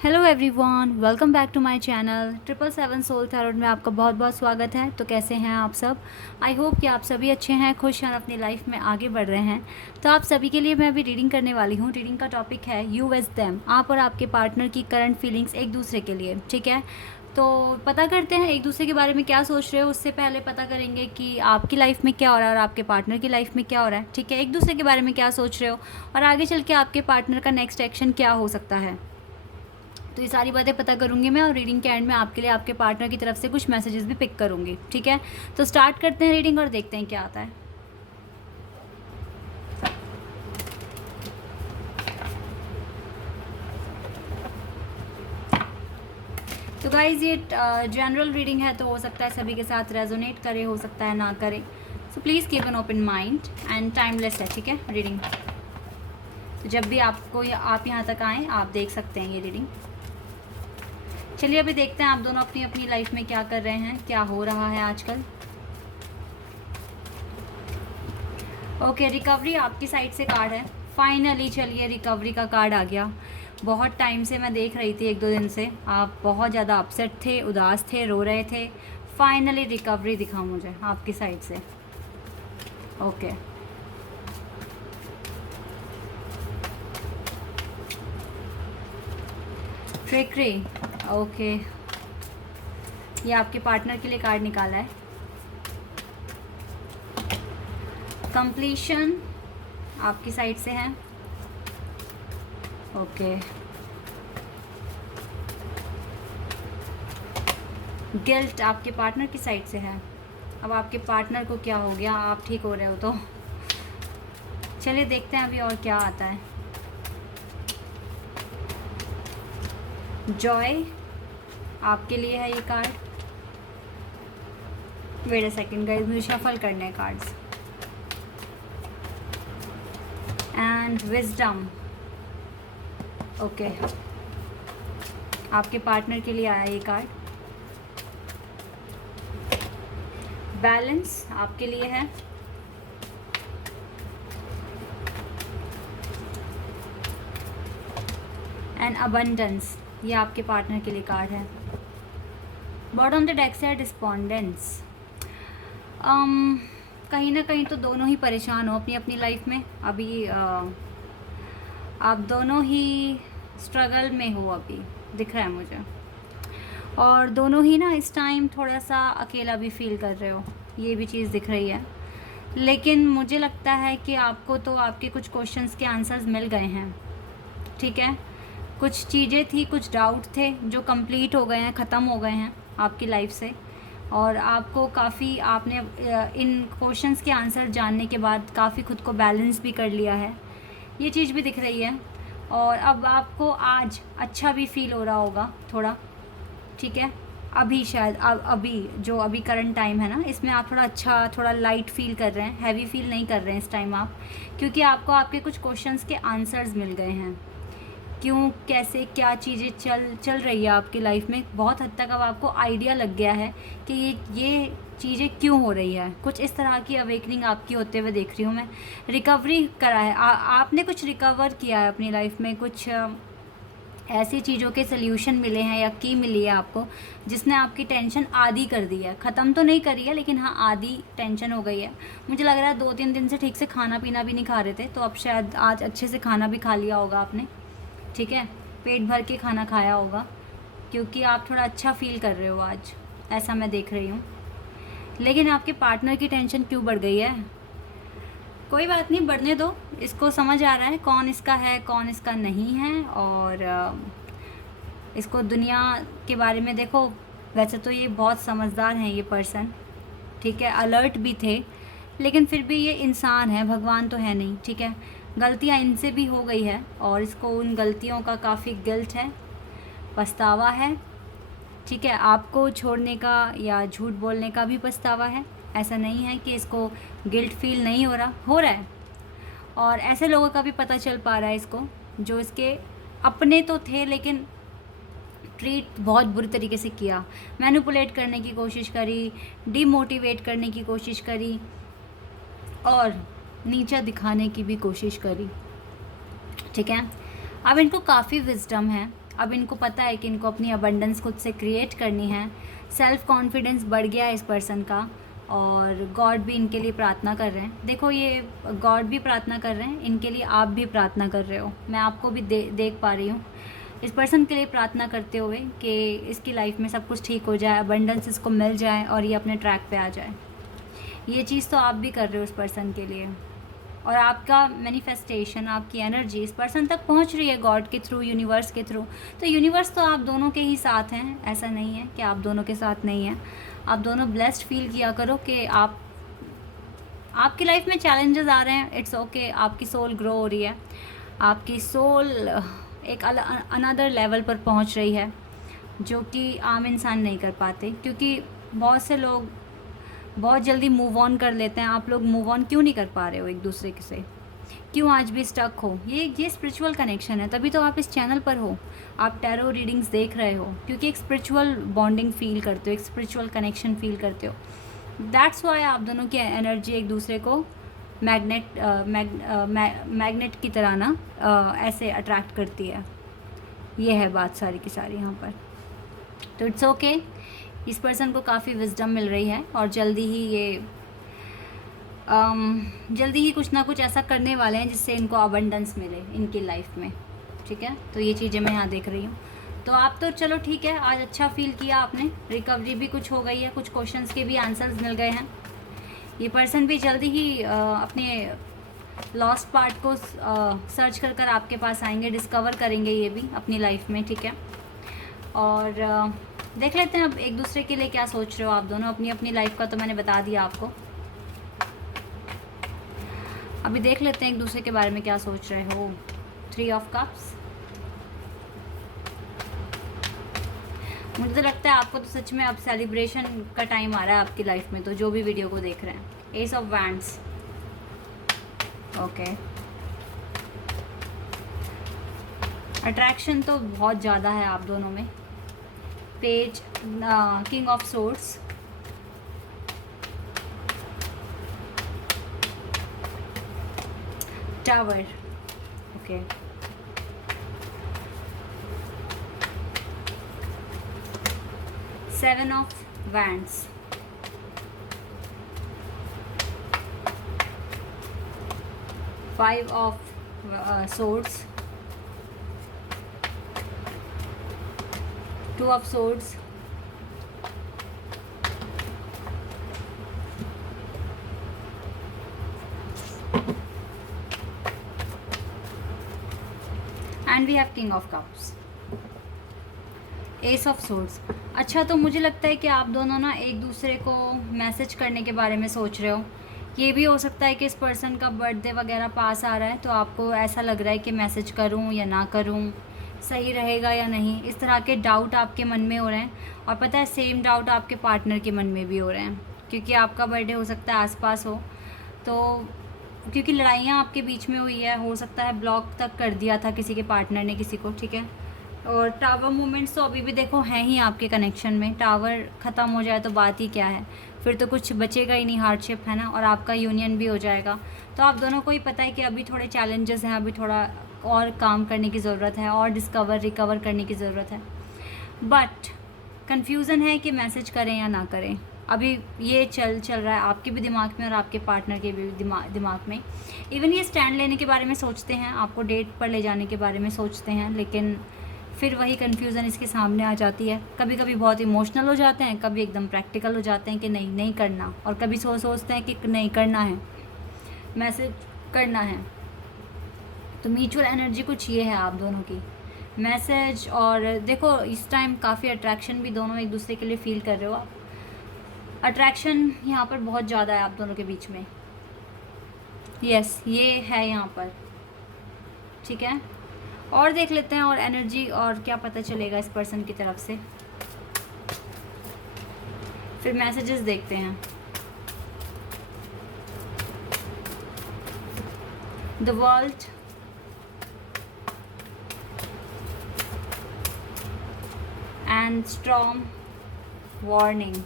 Hello everyone, welcome back to my channel 777 soul tarot में आपका बहुत बहुत स्वागत है। तो कैसे हैं आप सब? आई होप कि आप सभी अच्छे हैं, खुश हैं, अपनी लाइफ में आगे बढ़ रहे हैं। तो आप सभी के लिए मैं अभी रीडिंग करने वाली हूँ। रीडिंग का टॉपिक है यू विद देम, आप और आपके पार्टनर की करंट फीलिंग्स एक दूसरे के लिए। ठीक है, तो पता करते हैं एक दूसरे के बारे में क्या सोच रहे हो। उससे पहले पता करेंगे कि आपकी लाइफ में क्या हो रहा है और आपके पार्टनर की लाइफ में क्या हो रहा है। ठीक है, एक दूसरे के बारे में क्या सोच रहे हो और आगे चल के आपके पार्टनर का नेक्स्ट एक्शन क्या हो सकता है। तो ये सारी बातें पता करूँगी मैं, और रीडिंग के एंड में आपके लिए आपके पार्टनर की तरफ से कुछ मैसेजेस भी पिक करूँगी। ठीक है, तो स्टार्ट करते हैं रीडिंग और देखते हैं क्या आता है। तो गाइज ये जनरल रीडिंग है, तो हो सकता है सभी के साथ रेजोनेट करे, हो सकता है ना करे। So please keep an open mind and timeless है। ठीक है, रीडिंग तो जब भी आप यहाँ तक आएँ आप देख सकते हैं ये रीडिंग। चलिए अभी देखते हैं आप दोनों अपनी अपनी लाइफ में क्या कर रहे हैं, क्या हो रहा है आजकल। ओके, रिकवरी आपकी साइड से कार्ड है। फाइनली चलिए रिकवरी का कार्ड आ गया। बहुत टाइम से मैं देख रही थी, एक दो दिन से आप बहुत ज़्यादा अपसेट थे, उदास थे, रो रहे थे। फाइनली रिकवरी दिखा मुझे आपकी साइड से। Okay, trickery. ओके, ये आपके पार्टनर के लिए कार्ड निकाला है। कंप्लीशन आपकी साइड से है। ओके, गिल्ट आपके पार्टनर की साइड से है। अब आपके पार्टनर को क्या हो गया, आप ठीक हो रहे हो तो चलिए देखते हैं अभी और क्या आता है। जॉय आपके लिए है ये card. Wait a second guys, मुझे शफल करने हैं कार्ड्स। And wisdom. ओके, आपके पार्टनर के लिए आया ये कार्ड। बैलेंस आपके लिए है। एंड अबंडेंस ये आपके पार्टनर के लिए कार्ड है। बॉटम द डेक से है डिस्पोंडेंस। कहीं ना कहीं तो दोनों ही परेशान हो अपनी अपनी लाइफ में अभी। आप दोनों ही स्ट्रगल में हो अभी, दिख रहा है मुझे। और दोनों ही ना इस टाइम थोड़ा सा अकेला भी फील कर रहे हो, ये भी चीज़ दिख रही है। लेकिन मुझे लगता है कि आपको तो आपके कुछ क्वेश्चंस के आंसर्स मिल गए हैं। ठीक है, कुछ चीज़ें थी, कुछ डाउट थे जो कंप्लीट हो गए हैं, ख़त्म हो गए हैं आपकी लाइफ से। और आपको काफ़ी आपने इन क्वेश्चंस के आंसर जानने के बाद काफ़ी खुद को बैलेंस भी कर लिया है, ये चीज़ भी दिख रही है। और अब आपको आज अच्छा भी फील हो रहा होगा थोड़ा। ठीक है, अभी शायद अभी जो अभी करंट टाइम है ना, इसमें आप थोड़ा अच्छा, थोड़ा लाइट फील कर रहे हैं, हैवी फील नहीं कर रहे हैं इस टाइम आप, क्योंकि आपको आपके कुछ क्वेश्चंस के आंसर्स मिल गए हैं। क्यों, कैसे, क्या चीज़ें चल रही है आपकी लाइफ में, बहुत हद तक अब आपको आइडिया लग गया है कि ये चीज़ें क्यों हो रही है। कुछ इस तरह की अवेकनिंग आपकी होते हुए देख रही हूँ मैं। रिकवरी करा है आपने, कुछ रिकवर किया है अपनी लाइफ में, कुछ ऐसी चीज़ों के सल्यूशन मिले हैं या की मिली है आपको, जिसने आपकी टेंशन आधी कर दी है। ख़त्म तो नहीं करी है, लेकिन हाँ आधी टेंशन हो गई है। मुझे लग रहा है 2-3 दिन से ठीक से खाना पीना भी नहीं खा रहे थे, तो अब शायद आज अच्छे से खाना भी खा लिया होगा आपने। ठीक है, पेट भर के खाना खाया होगा, क्योंकि आप थोड़ा अच्छा फील कर रहे हो आज, ऐसा मैं देख रही हूँ। लेकिन आपके पार्टनर की टेंशन क्यों बढ़ गई है? कोई बात नहीं, बढ़ने दो, इसको समझ आ रहा है कौन इसका है कौन इसका नहीं है। और इसको दुनिया के बारे में देखो, वैसे तो ये बहुत समझदार हैं ये पर्सन। ठीक है, अलर्ट भी थे, लेकिन फिर भी ये इंसान है, भगवान तो है नहीं। ठीक है, गलतियाँ इनसे भी हो गई है और इसको उन गलतियों का काफ़ी गिल्ट है, पछतावा है। ठीक है, आपको छोड़ने का या झूठ बोलने का भी पछतावा है। ऐसा नहीं है कि इसको गिल्ट फील नहीं हो रहा है। और ऐसे लोगों का भी पता चल पा रहा है इसको, जो इसके अपने तो थे लेकिन ट्रीट बहुत बुरी तरीके से किया, मैनिपुलेट करने की कोशिश करी, डीमोटिवेट करने की कोशिश करी और नीचा दिखाने की भी कोशिश करी। ठीक है, अब इनको काफ़ी विजडम है अब इनको पता है कि इनको अपनी अबंडेंस खुद से क्रिएट करनी है। सेल्फ कॉन्फिडेंस बढ़ गया है इस पर्सन का, और गॉड भी इनके लिए प्रार्थना कर रहे हैं। देखो ये गॉड भी प्रार्थना कर रहे हैं इनके लिए, आप भी प्रार्थना कर रहे हो, मैं आपको भी देख पा रही हूँ इस पर्सन के लिए प्रार्थना करते हुए कि इसकी लाइफ में सब कुछ ठीक हो जाए, अबंडेंस इसको मिल जाए और ये अपने ट्रैक पे आ जाए। ये चीज़ तो आप भी कर रहे हो इस पर्सन के लिए, और आपका मैनिफेस्टेशन, आपकी एनर्जी इस पर्सन तक पहुंच रही है गॉड के थ्रू, यूनिवर्स के थ्रू। तो यूनिवर्स तो आप दोनों के ही साथ हैं, ऐसा नहीं है कि आप दोनों के साथ नहीं हैं। आप दोनों ब्लेस्ड फील किया करो कि आपकी लाइफ में चैलेंजेस आ रहे हैं, इट्स ओके। आपकी सोल ग्रो हो रही है, आपकी सोल एक अनदर लेवल पर पहुंच रही है जो कि आम इंसान नहीं कर पाते, क्योंकि बहुत से लोग बहुत जल्दी मूव ऑन कर लेते हैं। आप लोग मूव ऑन क्यों नहीं कर पा रहे हो एक दूसरे से, क्यों आज भी स्टक हो? ये स्पिरिचुअल कनेक्शन है, तभी तो आप इस चैनल पर हो, आप टैरो रीडिंग्स देख रहे हो, क्योंकि एक स्पिरिचुअल बॉन्डिंग फील करते हो, एक स्पिरिचुअल कनेक्शन फील करते हो। दैट्स वाई आप दोनों की एनर्जी एक दूसरे को मैग्नेट की तरह ना ऐसे अट्रैक्ट करती है। ये है बात सारी की सारी यहाँ पर। तो इट्स ओके, इस पर्सन को काफ़ी विजडम मिल रही है, और जल्दी ही कुछ ना कुछ ऐसा करने वाले हैं जिससे इनको अबंडेंस मिले इनकी लाइफ में। ठीक है, तो ये चीज़ें मैं यहाँ देख रही हूँ। तो आप तो चलो ठीक है, आज अच्छा फील किया आपने, रिकवरी भी कुछ हो गई है, कुछ क्वेश्चंस के भी आंसर्स मिल गए हैं। ये पर्सन भी जल्दी ही अपने लॉस्ट पार्ट को सर्च कर आपके पास आएंगे, डिस्कवर करेंगे ये भी अपनी लाइफ में। ठीक है, और देख लेते हैं अब एक दूसरे के लिए क्या सोच रहे हो आप दोनों। अपनी अपनी लाइफ का तो मैंने बता दिया आपको, अभी देख लेते हैं एक दूसरे के बारे में क्या सोच रहे हो। 3 ऑफ कप्स, मुझे तो लगता है आपको तो सच में अब सेलिब्रेशन का टाइम आ रहा है आपकी लाइफ में, तो जो भी वीडियो को देख रहे हैं। S of wands, okay, attraction तो बहुत ज़्यादा है आप दोनों में। Page, king of swords, tower, okay, seven of wands, five of swords, 2 of swords, and we have king of cups, S of swords। अच्छा, तो मुझे लगता है कि आप दोनों ना एक दूसरे को मैसेज करने के बारे में सोच रहे हो। ये भी हो सकता है कि इस पर्सन का बर्थडे वगैरह पास आ रहा है, तो आपको ऐसा लग रहा है कि मैसेज करूं या ना करूं, सही रहेगा या नहीं, इस तरह के डाउट आपके मन में हो रहे हैं। और पता है सेम डाउट आपके पार्टनर के मन में भी हो रहे हैं, क्योंकि आपका बर्थडे हो सकता है आसपास हो, तो क्योंकि लड़ाइयाँ आपके बीच में हुई है, हो सकता है ब्लॉक तक कर दिया था किसी के पार्टनर ने किसी को। ठीक है, और टावर मूवमेंट्स तो अभी भी देखो हैं ही आपके कनेक्शन में। टावर ख़त्म हो जाए तो बात ही क्या है, फिर तो कुछ बचेगा ही नहीं, हार्डशिप है ना, और आपका यूनियन भी हो जाएगा। तो आप दोनों को ही पता है कि अभी थोड़े चैलेंजेस हैं, अभी थोड़ा और काम करने की ज़रूरत है, और रिकवर करने की ज़रूरत है। बट कन्फ्यूज़न है कि मैसेज करें या ना करें। अभी ये चल रहा है आपके भी दिमाग में और आपके पार्टनर के भी दिमाग में। इवन ये स्टैंड लेने के बारे में सोचते हैं, आपको डेट पर ले जाने के बारे में सोचते हैं, लेकिन फिर वही कन्फ्यूज़न इसके सामने आ जाती है। कभी कभी बहुत इमोशनल हो जाते हैं, कभी एकदम प्रैक्टिकल हो जाते हैं कि नहीं करना, और कभी सोचते हैं कि नहीं करना है, मैसेज करना है। तो म्यूचुअल एनर्जी कुछ ये है आप दोनों की, मैसेज। और देखो इस टाइम काफ़ी अट्रैक्शन भी दोनों एक दूसरे के लिए फील कर रहे हो आप। अट्रैक्शन यहाँ पर बहुत ज़्यादा है आप दोनों के बीच में। यस, ये है यहाँ पर। ठीक है, और देख लेते हैं और एनर्जी और क्या पता चलेगा इस पर्सन की तरफ से। फिर मैसेजेस देखते हैं। The world, and storm, warning.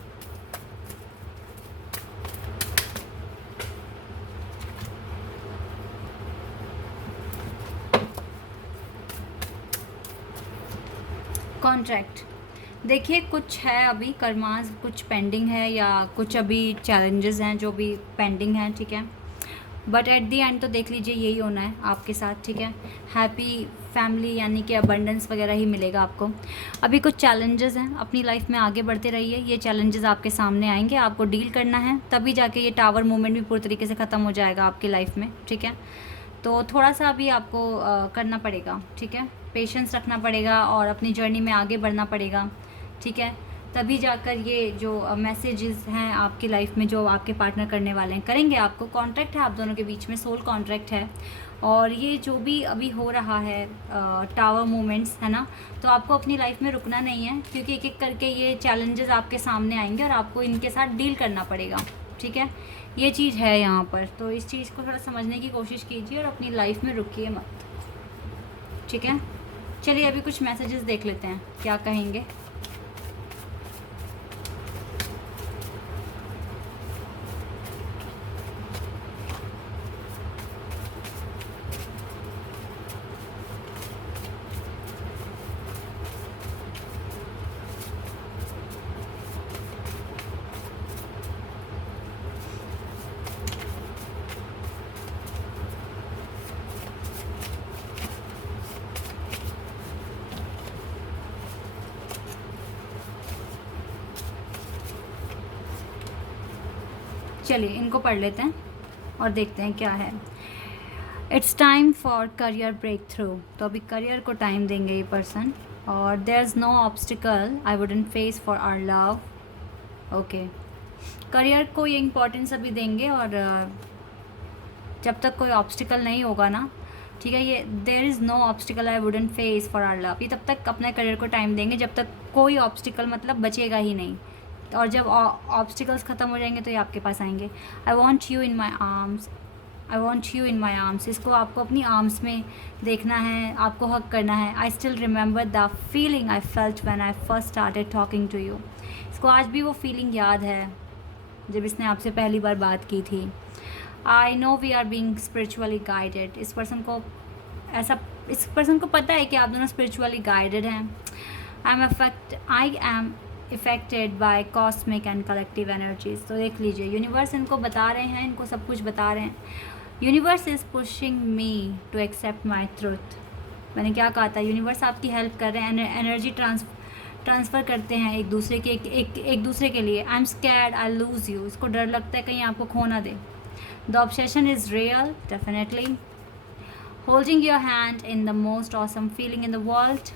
Contract, देखिए कुछ है अभी कर्मास, कुछ पेंडिंग है या कुछ अभी चैलेंजेस हैं जो भी पेंडिंग हैं, ठीक है। बट एट दी एंड तो देख लीजिए यही होना है आपके साथ, ठीक है। हैप्पी फैमिली यानी कि अबंडेंस वगैरह ही मिलेगा आपको। अभी कुछ चैलेंजेस हैं, अपनी लाइफ में आगे बढ़ते रहिए, ये चैलेंजेस आपके सामने आएंगे, आपको डील करना है, तभी जाके ये टावर मूवमेंट भी पूरी तरीके से ख़त्म हो जाएगा आपकी लाइफ में, ठीक है। तो थोड़ा सा अभी आपको करना पड़ेगा, ठीक है, पेशेंस रखना पड़ेगा और अपनी जर्नी में आगे बढ़ना पड़ेगा, ठीक है। तभी जाकर ये जो मैसेजेस हैं आपकी लाइफ में जो आपके पार्टनर करने वाले हैं, करेंगे आपको। कॉन्ट्रैक्ट है आप दोनों के बीच में, सोल कॉन्ट्रैक्ट है। और ये जो भी अभी हो रहा है टावर मूवमेंट्स, है ना, तो आपको अपनी लाइफ में रुकना नहीं है, क्योंकि एक एक करके ये चैलेंजेस आपके सामने आएंगे और आपको इनके साथ डील करना पड़ेगा, ठीक है। ये चीज़ है यहाँ पर, तो इस चीज़ को थोड़ा समझने की कोशिश कीजिए और अपनी लाइफ में रुकिए मत, ठीक है। चलिए अभी कुछ मैसेजेस देख लेते हैं क्या कहेंगे। चलिए इनको पढ़ लेते हैं और देखते हैं क्या है। It's time for career breakthrough, तो अभी करियर को टाइम देंगे ये पर्सन। और there is no obstacle I wouldn't face for our love. Okay, career को ये इम्पोर्टेंस अभी देंगे और जब तक कोई ऑब्स्टिकल नहीं होगा ना, ठीक है, ये there is no obstacle I wouldn't face for our love, ये तब तक अपने करियर को टाइम देंगे जब तक कोई ऑब्स्टिकल मतलब बचेगा ही नहीं। और जब ऑब्स्टिकल्स ख़त्म हो जाएंगे तो ये आपके पास आएंगे। I want you in my arms, I want you in my arms, इसको आपको अपनी आर्म्स में देखना है, आपको हक करना है। I still remember the feeling I felt when I first started talking to you, इसको आज भी वो फीलिंग याद है जब इसने आपसे पहली बार बात की थी। I know we are being spiritually guided, इस पर्सन को पता है कि आप दोनों स्पिरिचुअली गाइडेड हैं। I am affected by cosmic and collective energies, तो देख लीजिए यूनिवर्स इनको बता रहे हैं, इनको सब कुछ बता रहे हैं। Universe is pushing me to accept my truth, मैंने क्या कहा था, यूनिवर्स आपकी हेल्प कर रहे हैं, एनर्जी ट्रांसफ़र करते हैं एक दूसरे के एक दूसरे के लिए। I am scared I lose you, इसको डर लगता है कहीं आपको खो ना दे। The obsession is real definitely, holding your hand in the most awesome feeling in the world.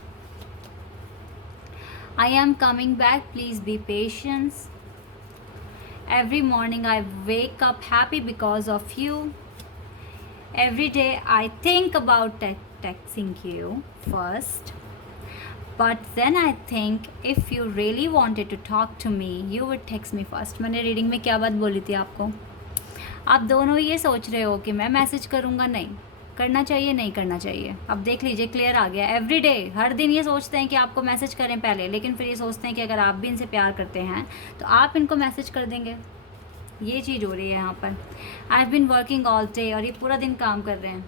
I am coming back, please be patient. Every morning I wake up happy because of you. Every day I think about texting you first. But then I think if you really wanted to talk to me, you would text me first. मैंने reading में क्या बात बोली थी आपको? आप दोनों ये सोच रहे हो कि मैं मैसेज करूँगा, नहीं करना चाहिए, नहीं करना चाहिए। अब देख लीजिए क्लियर आ गया। एवरी डे, हर दिन ये सोचते हैं कि आपको मैसेज करें पहले, लेकिन फिर ये सोचते हैं कि अगर आप भी इनसे प्यार करते हैं तो आप इनको मैसेज कर देंगे। ये चीज़ हो रही है यहाँ पर। I have been working all day, और ये पूरा दिन काम कर रहे हैं।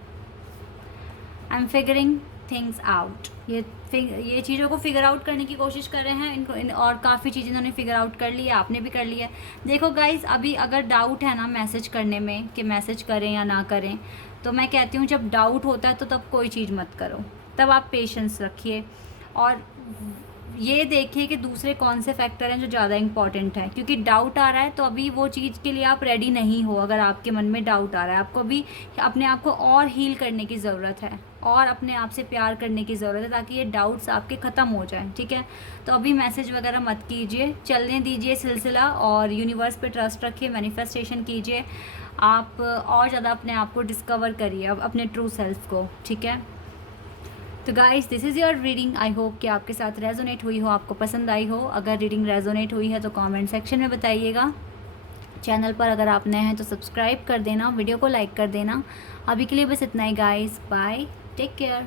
I am figuring things out, ये चीज़ों को फिगर आउट करने की कोशिश कर रहे हैं और काफ़ी चीज़ें इन्होंने फिगर आउट कर ली है, आपने भी कर लिया है। देखो गाइज, अभी अगर डाउट है ना मैसेज करने में कि मैसेज करें या ना करें, तो मैं कहती हूँ जब डाउट होता है तो तब कोई चीज़ मत करो, तब आप पेशेंस रखिए और ये देखिए कि दूसरे कौन से फैक्टर हैं जो ज़्यादा इंपॉर्टेंट है। क्योंकि डाउट आ रहा है तो अभी वो चीज़ के लिए आप रेडी नहीं हो। अगर आपके मन में डाउट आ रहा है, आपको अभी अपने आप को और हील करने की ज़रूरत है और अपने आप से प्यार करने की ज़रूरत है, ताकि ये डाउट्स आपके ख़त्म हो जाएं, ठीक है। तो अभी मैसेज वगैरह मत कीजिए, चलने दीजिए सिलसिला और यूनिवर्स पे ट्रस्ट रखिए, मैनिफेस्टेशन कीजिए, आप और ज़्यादा अपने आप को डिस्कवर करिए, अब अपने ट्रू सेल्फ को, ठीक है। तो guys, this is your reading. I hope कि आपके साथ रेजोनेट हुई हो, आपको पसंद आई हो। अगर रीडिंग रेजोनेट हुई है तो कमेंट सेक्शन में बताइएगा। चैनल पर अगर आप नए हैं तो सब्सक्राइब कर देना, वीडियो को लाइक कर देना। अभी के लिए बस इतना ही गाइस, बाय, टेक केयर।